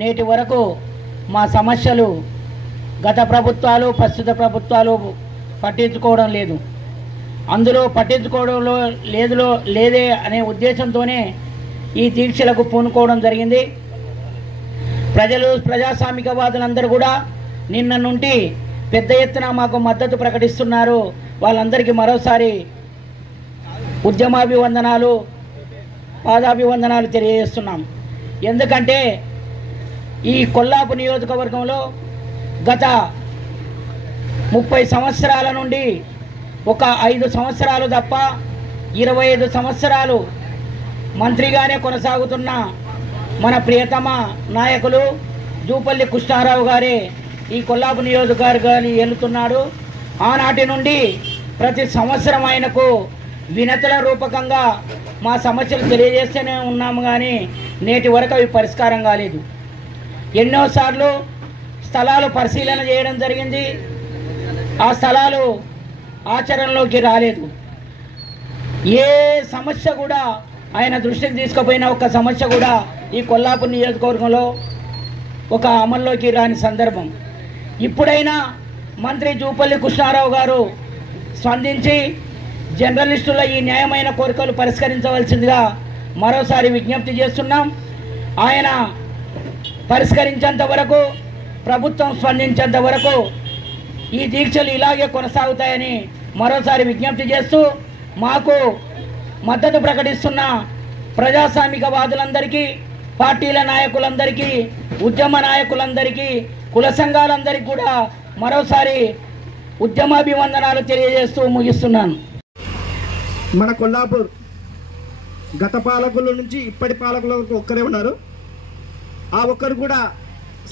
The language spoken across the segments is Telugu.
నేటి వరకు మా సమస్యలు గత ప్రభుత్వాలు ప్రస్తుత ప్రభుత్వాలు పట్టించుకోవడం లేదు. అందులో పట్టించుకోవడంలో లేదే అనే ఉద్దేశంతోనే ఈ దీక్షలకు పూనుకోవడం జరిగింది. ప్రజాస్వామికవాదులందరూ కూడా నిన్న నుండి పెద్ద ఎత్తున మాకు మద్దతు ప్రకటిస్తున్నారు. వాళ్ళందరికీ మరోసారి ఉద్యమాభివందనాలు, పాదాభివందనాలు తెలియజేస్తున్నాం. ఎందుకంటే ఈ కొల్లాపు నియోజకవర్గంలో గత 30 సంవత్సరాల నుండి ఒక 5 సంవత్సరాలు తప్ప 25 సంవత్సరాలు మంత్రిగానే కొనసాగుతున్న మన ప్రియతమ నాయకులు జూపల్లి కృష్ణారావు గారే ఈ కొల్లాపు నియోజకవర్గాన్ని ఏలుతున్నాడు. ఆనాటి నుండి ప్రతి సంవత్సరం ఆయనకు వినతుల రూపకంగా మా సమస్యలు తెలియజేస్తూనే ఉన్నాము, కానీ నేటి వరకు అవి పరిష్కారం కాలేదు. ఎన్నోసార్లు స్థలాలు పరిశీలన చేయడం జరిగింది, ఆ స్థలాలు ఆచరణలోకి రాలేదు. ఏ సమస్య కూడా ఆయన దృష్టికి తీసుకుపోయిన ఒక సమస్య కూడా ఈ కొల్లాపు నియోజకవర్గంలో ఒక అమల్లోకి రాని సందర్భం. ఇప్పుడైనా మంత్రి జూపల్లి కృష్ణారావు గారు స్పందించి జర్నలిస్టుల ఈ న్యాయమైన కోరికలు పరిష్కరించవలసిందిగా మరోసారి విజ్ఞప్తి చేస్తున్నాం. ఆయన పరిష్కరించేంత వరకు, ప్రభుత్వం స్పందించేంత వరకు ఈ దీక్షలు ఇలాగే కొనసాగుతాయని మరోసారి విజ్ఞప్తి చేస్తూ, మాకు మద్దతు ప్రకటిస్తున్న ప్రజాస్వామికవాదులందరికీ, పార్టీల నాయకులందరికీ, ఉద్యమ నాయకులందరికీ, కుల సంఘాలందరికీ కూడా మరోసారి ఉద్యమాభివందనాలు తెలియజేస్తూ ముగిస్తున్నాను. మన కొల్లాపూర్ గత పాలకుల నుంచి ఇప్పటి పాలకుల వరకు ఒక్కరే ఉన్నారు. ఆ ఒక్కరు కూడా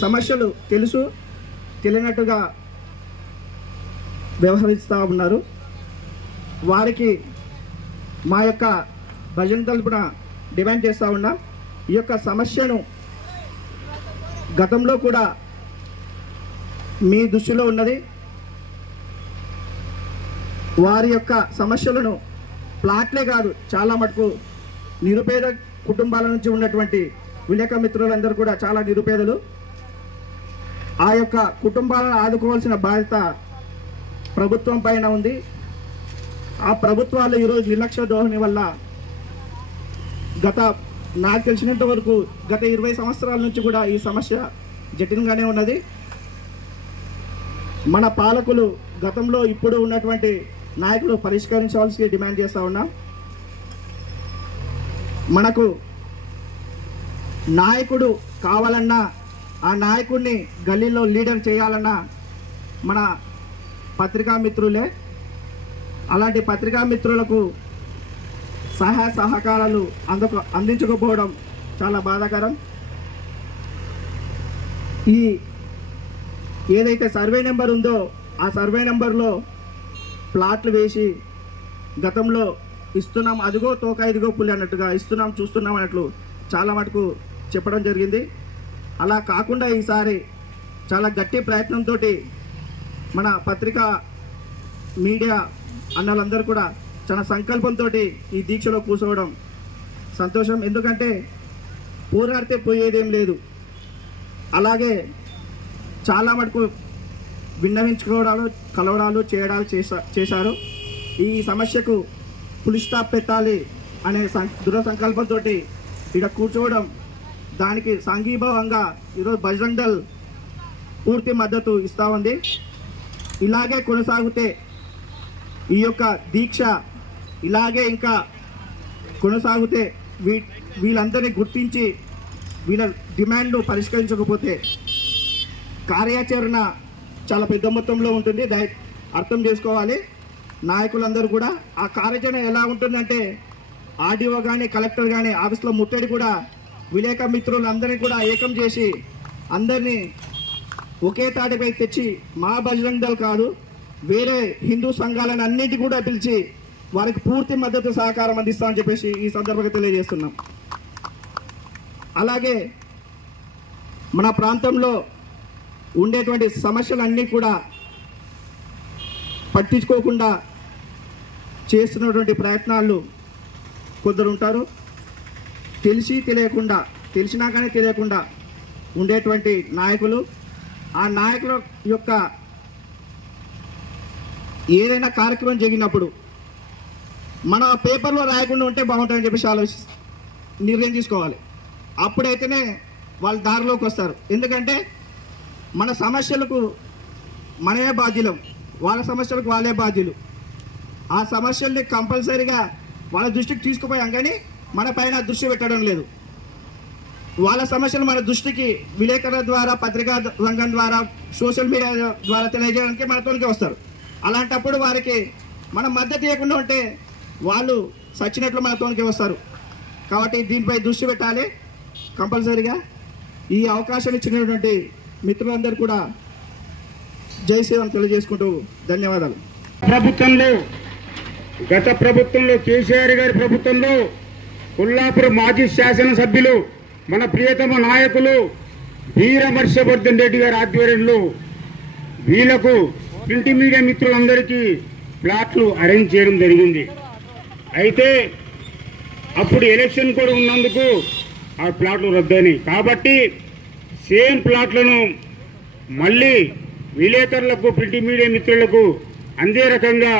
సమస్యలు తెలియనట్టుగా వ్యవహరిస్తూ ఉన్నారు. వారికి మా యొక్క భజన తరపున డిమాండ్ చేస్తూ ఉన్నాం. ఈ యొక్క సమస్యను గతంలో కూడా మీ దృష్టిలో ఉన్నది. వారి యొక్క సమస్యలను ప్లాట్లే కాదు, చాలా మటుకు నిరుపేద కుటుంబాల నుంచి ఉన్నటువంటి విలేక మిత్రులందరూ కూడా చాలా నిరుపేదలు. ఆ యొక్క కుటుంబాలను ఆదుకోవాల్సిన బాధ్యత ప్రభుత్వం పైన ఉంది. ఆ ప్రభుత్వాలు ఈరోజు నిర్లక్ష్య ధోరణి వల్ల నాకు తెలిసినంత వరకు గత 20 సంవత్సరాల నుంచి కూడా ఈ సమస్య జటిలంగానే ఉన్నది. మన పాలకులు గతంలో ఇప్పుడు ఉన్నటువంటి నాయకులు పరిష్కరించవలసి డిమాండ్ చేస్తూ ఉన్నాం. మనకు నాయకుడు కావాలన్నా, ఆ నాయకుడిని గల్లీలో లీడర్ చేయాలన్నా మన పత్రికా మిత్రులే. అలాంటి పత్రికా మిత్రులకు సహాయ సహకారాలు అందించకపోవడం చాలా బాధాకరం. ఈ ఏదైతే సర్వే నెంబర్ ఉందో ఆ సర్వే నెంబర్లో ప్లాట్లు వేసి గతంలో ఇస్తున్నాం, అదిగో తోక ఇదిగో పులి అన్నట్టుగా ఇస్తున్నాం, చూస్తున్నాం అన్నట్లు చాలా మటుకు చెప్పడం జరిగింది. అలా కాకుండా ఈసారి చాలా గట్టి ప్రయత్నంతో మన పత్రికా మీడియా అన్నలందరూ కూడా చాలా సంకల్పంతో ఈ దీక్షలో కూర్చోవడం సంతోషం. ఎందుకంటే పోరాడితే పోయేదేం లేదు. అలాగే చాలా మటుకు విన్నవించుకోవడాలు, కలవడాలు, చేయడాలు చేశారు. ఈ సమస్యకు ఫుల్ స్టాప్ పెట్టాలి అనే దృఢ సంకల్పంతో ఇక్కడ కూర్చోవడం, దానికి సంఘీభావంగా ఈరోజు బజరంగ్ దళ్ పూర్తి మద్దతు ఇస్తూ ఉంది. ఇలాగే కొనసాగితే ఈ యొక్క దీక్ష ఇలాగే ఇంకా కొనసాగితే వీళ్ళందరినీ గుర్తించి వీళ్ళ డిమాండ్లు పరిష్కరించకపోతే కార్యాచరణ చాలా పెద్ద మొత్తంలో ఉంటుంది. అర్థం చేసుకోవాలి నాయకులందరూ కూడా. ఆ కార్యాచరణ ఎలా ఉంటుందంటే ఆర్డీఓ కానీ కలెక్టర్ కానీ ఆఫీస్లో ముట్టడి కూడా విలేక మిత్రులందరినీ కూడా ఏకం చేసి అందరినీ ఒకే తాటిపై తెచ్చి మా బజరంగ్ దళ్ కాదు వేరే హిందూ సంఘాలను అన్నిటి కూడా పిలిచి వారికి పూర్తి మద్దతు సహకారం అందిస్తామని చెప్పేసి ఈ సందర్భంగా తెలియజేస్తున్నాం. అలాగే మన ప్రాంతంలో ఉండేటువంటి సమస్యలన్నీ కూడా పట్టించుకోకుండా చేస్తున్నటువంటి ప్రయత్నాలు కొందరు ఉంటారు. తెలిసినా కానీ తెలియకుండా ఉండేటువంటి నాయకులు. ఆ నాయకుల యొక్క ఏదైనా కార్యక్రమం జరిగినప్పుడు మన పేపర్లో రాయకుండా ఉంటే బాగుంటుందని చెప్పేసి నిర్ణయం తీసుకోవాలి. అప్పుడైతేనే వాళ్ళు దారిలోకి వస్తారు. ఎందుకంటే మన సమస్యలకు మనమే బాధ్యులం, వాళ్ళ సమస్యలకు వాళ్ళే బాధ్యులు. ఆ సమస్యల్ని కంపల్సరీగా వాళ్ళ దృష్టికి తీసుకుపోయాం, కానీ మన పైన దృష్టి పెట్టడం లేదు. వాళ్ళ సమస్యలు మన దృష్టికి విలేకరుల ద్వారా, పత్రికా రంగం ద్వారా, సోషల్ మీడియా ద్వారా తెలియజేయడానికి మనతోనికే వస్తారు. అలాంటప్పుడు వారికి మనం మద్దతు ఇవ్వకుండా ఉంటే వాళ్ళు సచ్చినట్లు మనతోనికే వస్తారు. కాబట్టి దీనిపై దృష్టి పెట్టాలి కంపల్సరీగా. ఈ అవకాశం ఇచ్చినటువంటి మిత్రులందరూ కూడా జై శ్రీరామ్ తెలియజేసుకుంటూ ధన్యవాదాలు. గత ప్రభుత్వంలో కేసీఆర్ గారి ప్రభుత్వంలో కొల్లాపురం మాజీ శాసనసభ్యులు మన ప్రియతమ నాయకులు వీరమర్షవర్ధన్ రెడ్డి గారి ఆధ్వర్యంలో వీళ్లకు ప్రింట్ మీడియా మిత్రులందరికీ ప్లాట్లు అరేంజ్ చేయడం జరిగింది. అయితే అప్పుడు ఎలక్షన్ కూడా ఉన్నందుకు ఆ ప్లాట్లు రద్దయినాయి. కాబట్టి సేమ్ ప్లాట్లను మళ్ళీ విలేకరులకు, ప్రింట్ మీడియా మిత్రులకు అందే రకంగా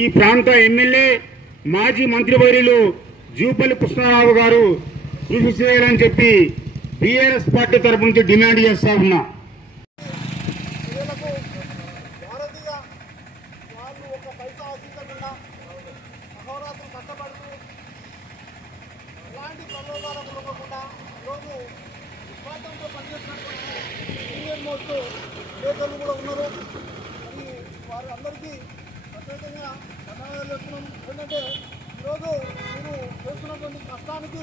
ఈ ప్రాంత ఎమ్మెల్యే మాజీ మంత్రివర్యులు జూపల్లి కృష్ణారావు గారు కృషి చేయాలని చెప్పి టీఆర్ఎస్ పార్టీ తరఫు నుంచి డిమాండ్ చేస్తా ఉన్నా. కూడా ఉన్నారు. వారందరికీ ప్రత్యేకంగా ధన్యవాదాలు చెప్తున్నాం. ఎందుకంటే ఈరోజు మీరు చేస్తున్నటువంటి కష్టానికి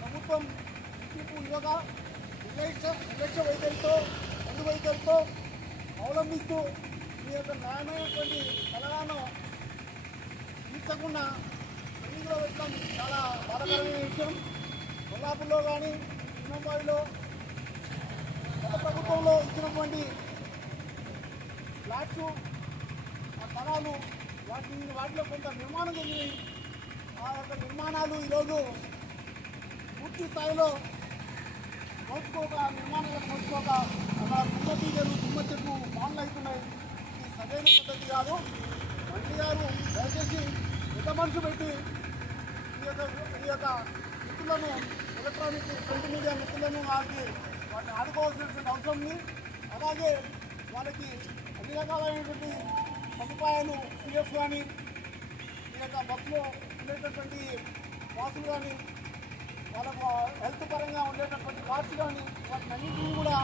ప్రభుత్వం గుర్తింపు ఇవ్వగా నిర్లక్ష్య వైఖరితో, ముందు వైఖరితో అవలంబిస్తూ మీ యొక్క న్యాయమైనటువంటి తెలంగాణ తీర్చకుండా ఎన్నికలు పెట్టడం చాలా బాధాకరమైన విషయం. కొల్లాపూర్లో కానీ చిన్నంబాయిలో గత ప్రభుత్వంలో ఇచ్చినటువంటి ఫ్లాట్స్, ఆ స్థలాలు, వాటిలో కొంత నిర్మాణం జరిగినాయి. ఆ యొక్క నిర్మాణాలు ఈరోజు పూర్తి స్థాయిలో నిర్మాణాలకు నోచుకోక అక్కడ తుమ్మ తీగలు, తుమ్మ చెట్లు బాండ్లు అవుతున్నాయి. ఇది సరైన పద్ధతి కాదు. మంత్రి గారు దయచేసి పెద్ద మనసు పెట్టి ఈ యొక్క మిత్రులను, ఎలక్ట్రానిక్ ప్రింట్ మీడియా మిత్రులను వాటిని ఆదుకోవాల్సినటువంటి అవసరం ఉంది. అలాగే వాళ్ళకి అన్ని రకాలైనటువంటి సదుపాయాలు, పిఎఫ్ కానీ, ఈ యొక్క బస్సులో ఉండేటటువంటి పాసులు కానీ, వాళ్ళకు హెల్త్ పరంగా ఉండేటటువంటి కార్డ్స్ కానీ, వాటిని అన్నింటినీ కూడా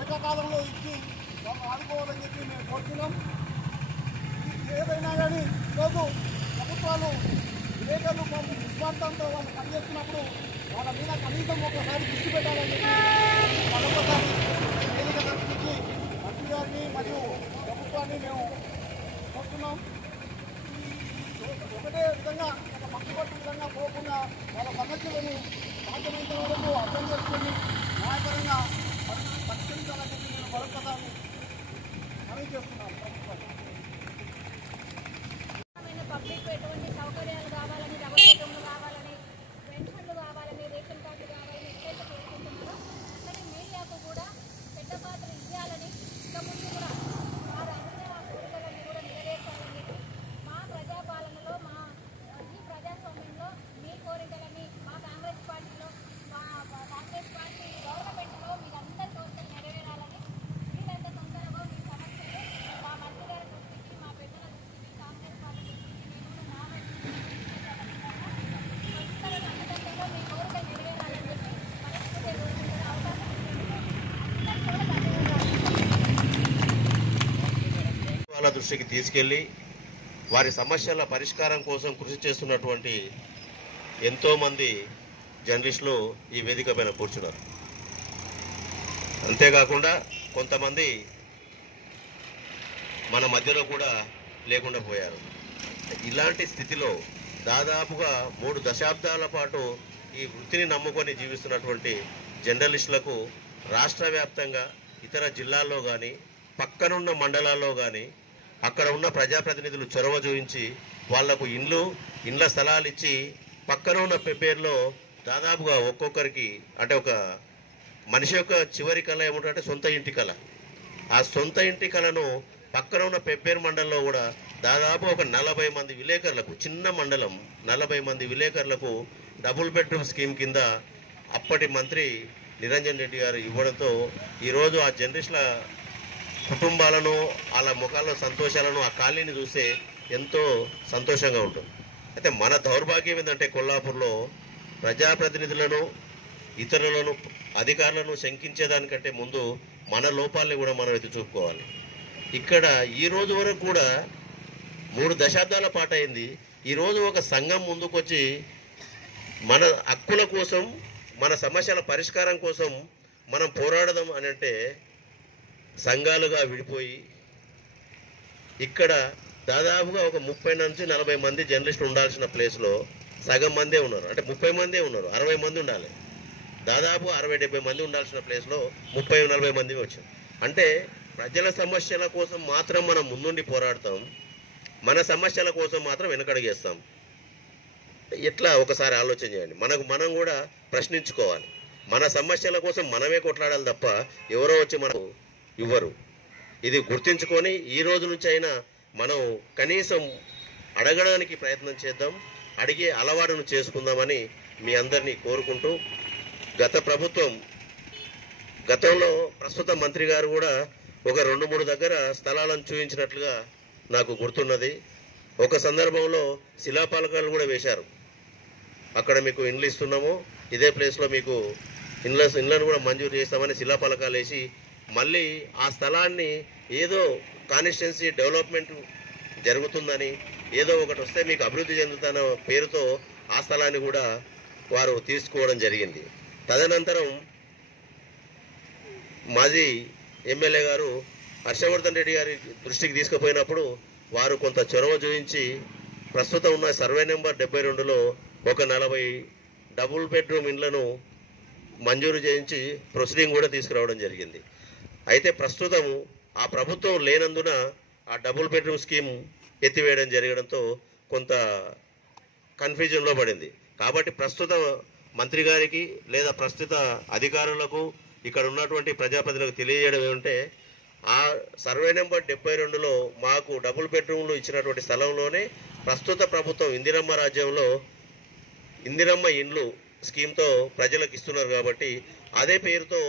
ఏకకాలంలో ఇచ్చి వాళ్ళు ఆదుకోవాలని చెప్పి మేము కోరుతున్నాం. ఏదైనా కానీ ఈరోజు ప్రభుత్వాలు విలేకరులు నిస్వార్థంతో వాళ్ళు పనిచేస్తున్నప్పుడు వాళ్ళ మీద కనీసం ఒకసారి దృష్టి పెట్టాలని చెప్పి మరొకసారి వేదిక నుంచి మంత్రి గారిని మరియు ప్రభుత్వాన్ని మేము కోరుతున్నాం. ఒకటే విధంగా ఒక పట్టుబట్టు విధంగా పోకుండా వాళ్ళ సమస్యలను సాధ్యమైనంత వరకు అర్థం చేసుకొని న్యాయపరంగా పరిష్కరించాలని చెప్పి నేను మరొకసారి మనవి చేస్తున్నాను ప్రభుత్వాన్ని. పబ్లిక్ ఎటువంటి సౌకర్యాలు కావాలని, డబుల్ బెడ్రూమ్లు కావాలని, పెన్షన్లు కావాలని, రేషన్ కార్డు కావాలని ఎక్కడైతే కోరుకుంటున్నారో అట్లనే మీడియాకు కూడా పెద్ద పాత్ర ఇవ్వాలని, ఇంతకుముందు కూడా వారు అనుకునే ఆ కోరికలన్నీ కూడా నెరవేర్చాలని చెప్పి మా ప్రజాపాలనలో, మా ఈ ప్రజాస్వామ్యంలో మీ కోరికలని మా కాంగ్రెస్ పార్టీలో, మా కాంగ్రెస్ పార్టీ గవర్నమెంట్లో మీరందరి కోరికలు నెరవేరాలని, వీళ్ళంత తొందరగా మీ సమస్యలు మా మంత్రి గారి దృష్టికి, మా పెద్దల దృష్టికి, కాంగ్రెస్ పార్టీ దృష్టికి వాళ్ళ దృష్టికి తీసుకెళ్లి వారి సమస్యల పరిష్కారం కోసం కృషి చేస్తున్నటువంటి ఎంతోమంది జర్నలిస్టులు ఈ వేదిక పైన కూర్చున్నారు. అంతేకాకుండా కొంతమంది మన మధ్యలో కూడా లేకుండా పోయారు. ఇలాంటి స్థితిలో దాదాపుగా 3 దశాబ్దాల పాటు ఈ వృత్తిని నమ్ముకొని జీవిస్తున్నటువంటి జర్నలిస్టులకు రాష్ట్ర వ్యాప్తంగా ఇతర జిల్లాల్లో కానీ, పక్కనున్న మండలాల్లో కానీ అక్కడ ఉన్న ప్రజాప్రతినిధులు చొరవ చూపించి వాళ్లకు ఇండ్ల స్థలాలు ఇచ్చి పక్కన ఉన్న పెబ్బేరులో దాదాపుగా ఒక్కొక్కరికి అంటే ఒక మనిషి యొక్క చివరి కళ ఏమిటంటే సొంత ఇంటి కళ. ఆ సొంత ఇంటి కళను పక్కన ఉన్న పెబ్బేరు మండలంలో కూడా దాదాపు ఒక 40 మంది విలేకరులకు, చిన్న మండలం 40 మంది విలేకరులకు డబుల్ బెడ్రూమ్ స్కీమ్ కింద అప్పటి మంత్రి నిరంజన్ రెడ్డి గారు ఇవ్వడంతో ఈరోజు ఆ జర్నలిస్టుల కుటుంబాలను, వాళ్ళ ముఖాల్లో సంతోషాలను, ఆ కాలనీని చూస్తే ఎంతో సంతోషంగా ఉంటుంది. అయితే మన దౌర్భాగ్యం ఏంటంటే కొల్లాపూర్లో ప్రజాప్రతినిధులను, ఇతరులను, అధికారులను శంకించేదానికంటే ముందు మన లోపాలని కూడా మనం ఎత్తి చూపుకోవాలి. ఇక్కడ ఈ రోజు వరకు కూడా 3 దశాబ్దాల పాటు అయింది. ఈరోజు ఒక సంఘం ముందుకొచ్చి మన హక్కుల కోసం, మన సమస్యల పరిష్కారం కోసం మనం పోరాడదాం అని అంటే సంఘాలుగా విడిపోయి ఇక్కడ దాదాపుగా ఒక 30 నుంచి 40 మంది జర్నలిస్టులు ఉండాల్సిన ప్లేస్లో సగం మందే ఉన్నారు. అంటే 30 మందే ఉన్నారు, 60 మంది ఉండాలి. దాదాపు 60-70 మంది ఉండాల్సిన ప్లేస్లో 30-40 మంది వచ్చారు. అంటే ప్రజల సమస్యల కోసం మాత్రం మనం ముందుండి పోరాడతాం, మన సమస్యల కోసం మాత్రం వెనకడుగేస్తాం. ఎట్లా ఒకసారి ఆలోచన చేయండి. మనం కూడా ప్రశ్నించుకోవాలి. మన సమస్యల కోసం మనమే కొట్లాడాలి తప్ప ఎవరో వచ్చి మనకు ఇవ్వరు. ఇది గుర్తించుకొని ఈ రోజు నుంచి అయినా మనం కనీసం అడగడానికి ప్రయత్నం చేద్దాం, అడిగే అలవాటును చేసుకుందామని మీ అందరినీ కోరుకుంటూ, గతంలో ప్రస్తుత మంత్రి గారు కూడా ఒక 2-3 దగ్గర స్థలాలను చూపించినట్లుగా నాకు గుర్తున్నది. ఒక సందర్భంలో శిలాఫలకాలు కూడా వేశారు. అక్కడ మీకు ఇండ్లు ఇస్తున్నాము, ఇదే ప్లేస్లో మీకు ఇండ్లను కూడా మంజూరు చేస్తామని శిలాఫలకాలు వేసి మళ్ళీ ఆ స్థలాన్ని ఏదో కాన్స్టిట్యున్సీ డెవలప్మెంట్ జరుగుతుందని, ఏదో ఒకటి వస్తే మీకు అభివృద్ధి చెందుతున్న పేరుతో ఆ స్థలాన్ని కూడా వారు తీసుకోవడం జరిగింది. తదనంతరం మాజీ ఎమ్మెల్యే గారు హర్షవర్ధన్ రెడ్డి గారి దృష్టికి తీసుకుపోయినప్పుడు వారు కొంత చొరవ చూపించి ప్రస్తుతం ఉన్న సర్వే నెంబర్ 72లో ఒక 40 డబుల్ బెడ్రూమ్ ఇండ్లను మంజూరు చేయించి ప్రొసీడింగ్ కూడా తీసుకురావడం జరిగింది. అయితే ప్రస్తుతం ఆ ప్రభుత్వం లేనందున ఆ డబుల్ బెడ్రూమ్ స్కీమ్ ఎత్తివేయడం జరగడంతో కొంత కన్ఫ్యూజన్లో పడింది. కాబట్టి ప్రస్తుత మంత్రి గారికి లేదా ప్రస్తుత అధికారులకు, ఇక్కడ ఉన్నటువంటి ప్రజాప్రతినిధులకు తెలియజేయడం ఏమంటే, ఆ సర్వే నెంబర్ 72లో మాకు డబుల్ బెడ్రూమ్లు ఇచ్చినటువంటి స్థలంలోనే ప్రస్తుత ప్రభుత్వం ఇందిరమ్మ రాజ్యంలో ఇందిరమ్మ ఇండ్లు స్కీమ్తో ప్రజలకు ఇస్తున్నారు. కాబట్టి అదే పేరుతో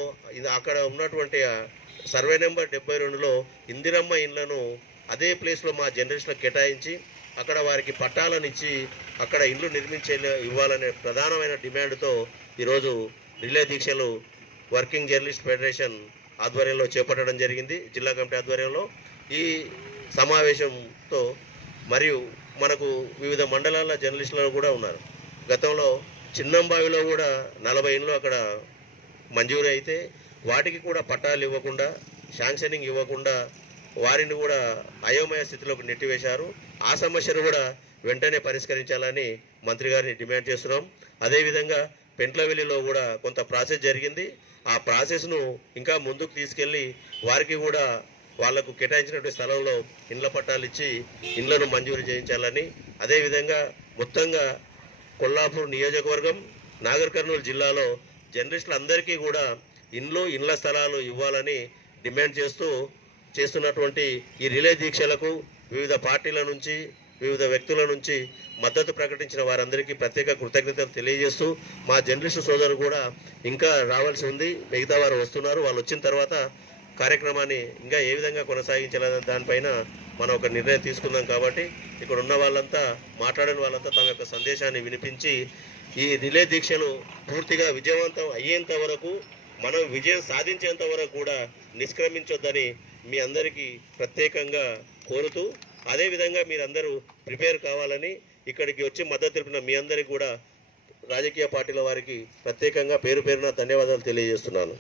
అక్కడ ఉన్నటువంటి సర్వే నెంబర్ 72లో ఇందిరమ్మ ఇండ్లను అదే ప్లేస్లో మా జర్నలిస్టులకు కేటాయించి అక్కడ వారికి పట్టాలను ఇచ్చి అక్కడ ఇండ్లు ఇవ్వాలనే ప్రధానమైన డిమాండ్తో ఈరోజు రిలే దీక్షలు వర్కింగ్ జర్నలిస్ట్ ఫెడరేషన్ ఆధ్వర్యంలో చేపట్టడం జరిగింది, జిల్లా కమిటీ ఆధ్వర్యంలో. ఈ సమావేశంతో మరియు మనకు వివిధ మండలాల జర్నలిస్టులు కూడా ఉన్నారు. గతంలో చిన్నంబావిలో కూడా 40 ఇండ్లు అక్కడ మంజూరు అయితే వాటికి కూడా పట్టాలు ఇవ్వకుండా, శాంక్షనింగ్ ఇవ్వకుండా వారిని కూడా అయోమయ స్థితిలోకి నెట్టివేశారు. ఆ సమస్యను కూడా వెంటనే పరిష్కరించాలని మంత్రి గారిని డిమాండ్ చేస్తున్నాం. అదేవిధంగా పెంట్లవెల్లిలో కూడా కొంత ప్రాసెస్ జరిగింది. ఆ ప్రాసెస్ను ఇంకా ముందుకు తీసుకెళ్ళి వారికి కూడా వాళ్లకు కేటాయించినటువంటి స్థలంలో ఇండ్ల పట్టాలు ఇచ్చి ఇండ్లను మంజూరు చేయించాలని, అదేవిధంగా మొత్తంగా కొల్లాపూర్ నియోజకవర్గం, నాగర్ కర్నూలు జిల్లాలో జర్నలిస్టులందరికీ కూడా ఇండ్ల స్థలాలు ఇవ్వాలని డిమాండ్ చేస్తున్నటువంటి ఈ రిలే దీక్షలకు వివిధ పార్టీల నుంచి, వివిధ వ్యక్తుల నుంచి మద్దతు ప్రకటించిన వారందరికీ ప్రత్యేక కృతజ్ఞతలు తెలియజేస్తూ, మా జర్నలిస్టు సోదరులు కూడా ఇంకా రావాల్సి ఉంది, మిగతా వారు వస్తున్నారు. వాళ్ళు వచ్చిన తర్వాత కార్యక్రమాన్ని ఇంకా ఏ విధంగా కొనసాగించాలనే దానిపైన మనం ఒక నిర్ణయం తీసుకుందాం. కాబట్టి ఇక్కడ ఉన్న వాళ్ళంతా, మాట్లాడిన వాళ్ళంతా తమ యొక్క సందేశాన్ని వినిపించి ఈ రిలే దీక్షలు పూర్తిగా విజయవంతం అయ్యేంత వరకు, మనం విజయం సాధించేంత వరకు కూడా నిష్క్రమించొద్దని మీ అందరికీ ప్రత్యేకంగా కోరుతూ, అదేవిధంగా మీరందరూ ప్రిపేర్ కావాలని ఇక్కడికి వచ్చి మద్దతు తెలిపిన మీ అందరికీ కూడా రాజకీయ పార్టీల వారికి ప్రత్యేకంగా పేరు పేరున ధన్యవాదాలు తెలియజేస్తున్నాను.